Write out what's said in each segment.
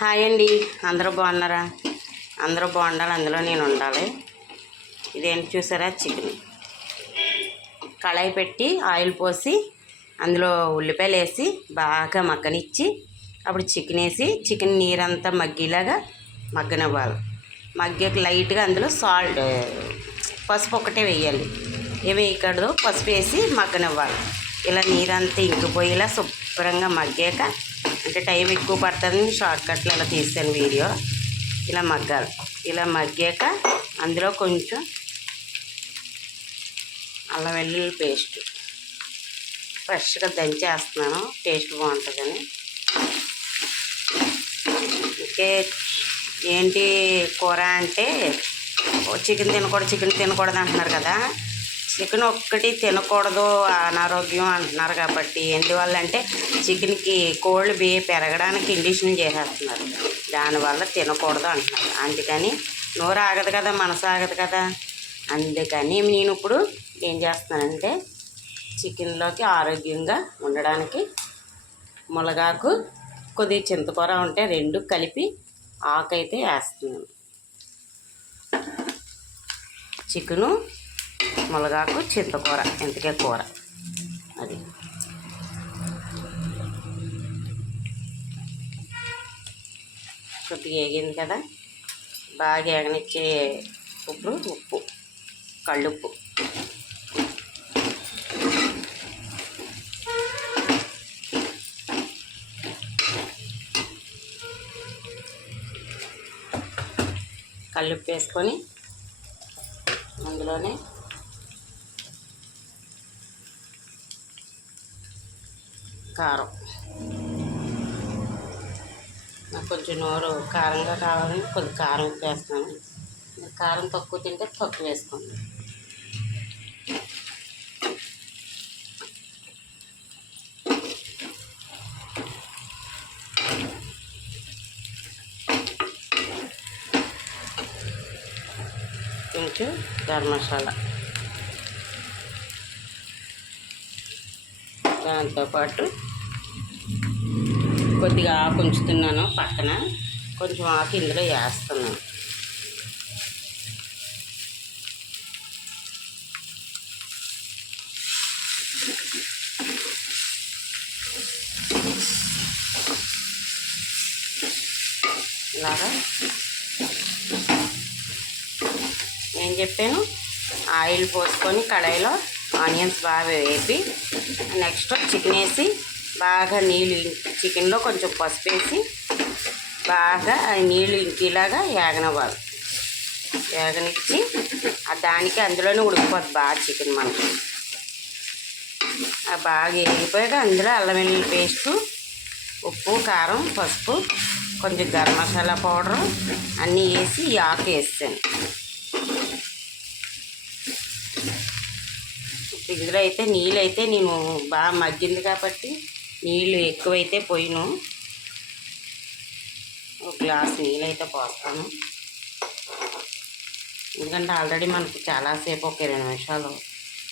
Hi అండి. అందరూ బాగున్నారా? అందరూ బాగుండాలి. అందులో నేను ఉండాలి. ఇదేంటి చూసారా? చికెన్. కళాయి పెట్టి ఆయిల్ పోసి అందులో ఉల్లిపాయలు వేసి బాగా మగ్గనిచ్చి అప్పుడు చికెన్ వేసి చికెన్ నీరంతా మగ్గేలాగా మగ్గనివ్వాలి. మగ్గాక లైట్గా అందులో సాల్ట్ పసుపు ఒకటే వేయాలి. ఏమి వేయకూడదు. పసుపు వేసి మగ్గనివ్వాలి. ఇలా నీరంతా ఇంకిపోయేలా శుభ్రంగా మగ్గాక అంటే టైం ఎక్కువ పడుతుందని షార్ట్ కట్లో ఇలా తీసాను వీడియో. ఇలా మగ్గాలి. ఇలా మగ్గాక అందులో కొంచెం అల్లం వెల్లుల్లి పేస్ట్. ఫ్రెష్గా దంచేస్తున్నాను. టేస్ట్ బాగుంటుందని. ఇంకే ఏంటి కూర అంటే చికెన్ తినకూడదు చికెన్ తినకూడదు అంటున్నారు కదా. చికెన్ ఒక్కటి తినకూడదు అనారోగ్యం అంటున్నారు కాబట్టి ఎందువల్ల అంటే చికెన్కి కోళ్ళు బి పెరగడానికి ఇండిషన్ చేసేస్తున్నారు. దానివల్ల తినకూడదు అంటున్నారు. అందుకని నోరు ఆగదు కదా మనసు ఆగదు కదా. అందుకని నేను ఇప్పుడు ఏం చేస్తున్నానంటే చికెన్లోకి ఆరోగ్యంగా ఉండడానికి మునగాకు కొద్దిగా చింతకూర ఉంటే రెండు కలిపి ఆకైతే వేస్తున్నాను. చికెను మునగాకు చింతకూర ఇంతకే కూర. అది. కొద్దిగా వేగింది కదా. బాగా ఎగనిచ్చే ఇప్పుడు ఉప్పు కళ్ళుప్పు. కళ్ళుప్పు వేసుకొని అందులోనే కారం. నాకు కొంచెం నోరు కారంగా కావాలని కొంచెం కారం వేస్తాను. కారం తక్కువ తింటే తక్కువ వేసుకోండి. కొంచెం గరం మసాలా. దాంతోపాటు కొద్దిగా ఆకు ఉంచుతున్నాను పక్కన. కొంచెం ఆకు ఇందులో వేస్తున్నాను. ఇలాగా. నేను చెప్పాను? ఆయిల్ పోసుకొని కడాయిలో ఆనియన్స్ బాగా వేపి నెక్స్ట్ చికెన్ వేసి బాగా నీళ్ళు చికెన్లో కొంచెం పసుపు వేసి బాగా నీళ్ళు ఇంకేలాగా ఏగనివ్వాలి. ఏగనిచ్చి ఆ దానికి అందులోనే ఉడికిపోద్ది బాగా చికెన్ మనకి బాగా వేగిపోయాక అందులో అల్లం వెల్లుల్లి పేస్టు ఉప్పు కారం పసుపు కొంచెం గరం మసాలా పౌడరు అన్నీ వేసి ఆకు వేస్తాను. ఇందులో అయితే నీళ్ళు అయితే నేను బాగా మగ్గింది కాబట్టి నీళ్ళు ఎక్కువైతే పోయిను. ఒక గ్లాస్ నీళ్ళైతే పోస్తాను. ఎందుకంటే ఆల్రెడీ మనకి చాలాసేపు ఒక ఇరవై నిమిషాలు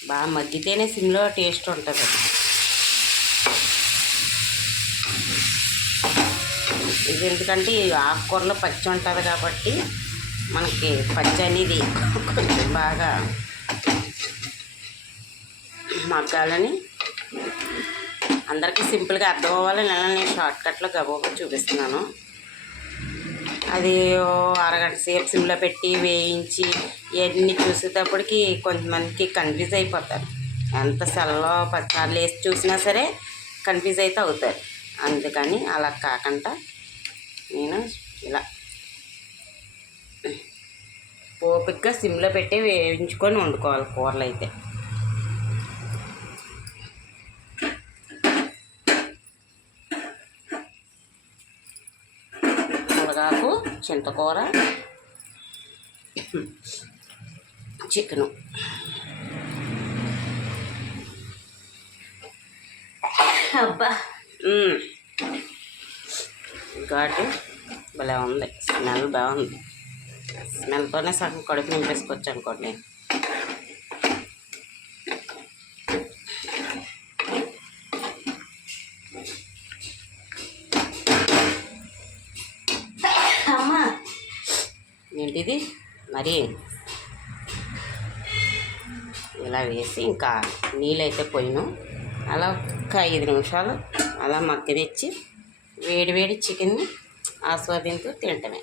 బాగా మగ్గితేనే సిమ్లో టేస్ట్ ఉంటుంది. ఇది ఎందుకంటే ఈ ఆకుకూరలో పచ్చి ఉంటుంది కాబట్టి మనకి పచ్చి అనేది కొంచెం బాగా మగ్గాలని అందరికీ సింపుల్గా అర్థం అవ్వాలని ఇలా నేను షార్ట్కట్లో గబోగా చూపిస్తున్నాను. అది అరగంట సేపు సిమ్లో పెట్టి వేయించి ఇవన్నీ చూసేటప్పటికి కొంతమందికి కన్ఫ్యూజ్ అయిపోతారు. ఎంత సెల్లో పచ్చారులు వేసి చూసినా సరే కన్ఫ్యూజ్ అయితే అవుతారు. అందుకని అలా కాకుండా నేను ఇలా ఓపిక్గా సిమ్లో పెట్టి వేయించుకొని వండుకోవాలి కూరలు అయితే మునగాకు చింతకూర చికెను. అబ్బా. ఘాటు భలే ఉంది. స్మెల్ బాగుంది. స్మెల్తోనే సగం కడుపు నింపేసుకోవచ్చు అనుకోండి ఇది మరి ఇలా వేసి ఇంకా నీళ్ళైతే పోయిను. అలా ఒక ఐదు నిమిషాలు అలా మగ్గనిచ్చి వేడివేడి చికెన్ని ఆస్వాదింతూ తింటమే.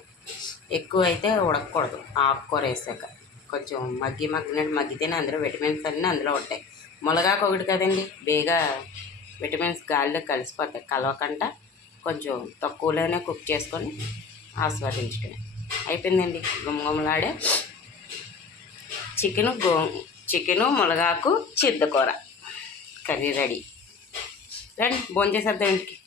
ఎక్కువ అయితే ఉడకకూడదు ఆకుకూర వేసాక. కొంచెం మగ్గి మగ్గినట్టు మగ్గితేనే అందులో విటమిన్స్ అన్నీ అందులో ఉంటాయి. మునగాకు ఒకటి కదండి బేగా విటమిన్స్ గాలిలో కలిసిపోతాయి. కలవకుండా కొంచెం తక్కువలోనే కుక్ చేసుకొని ఆస్వాదించడమే. అయిపోయిందండి. గుమ్మగుమ్మలాడే. చికెను గో చికెను మునగాకు చిద్దకూర కర్రీ రెడీ. రండి భోంచేసేద్దాం ఇంటికి.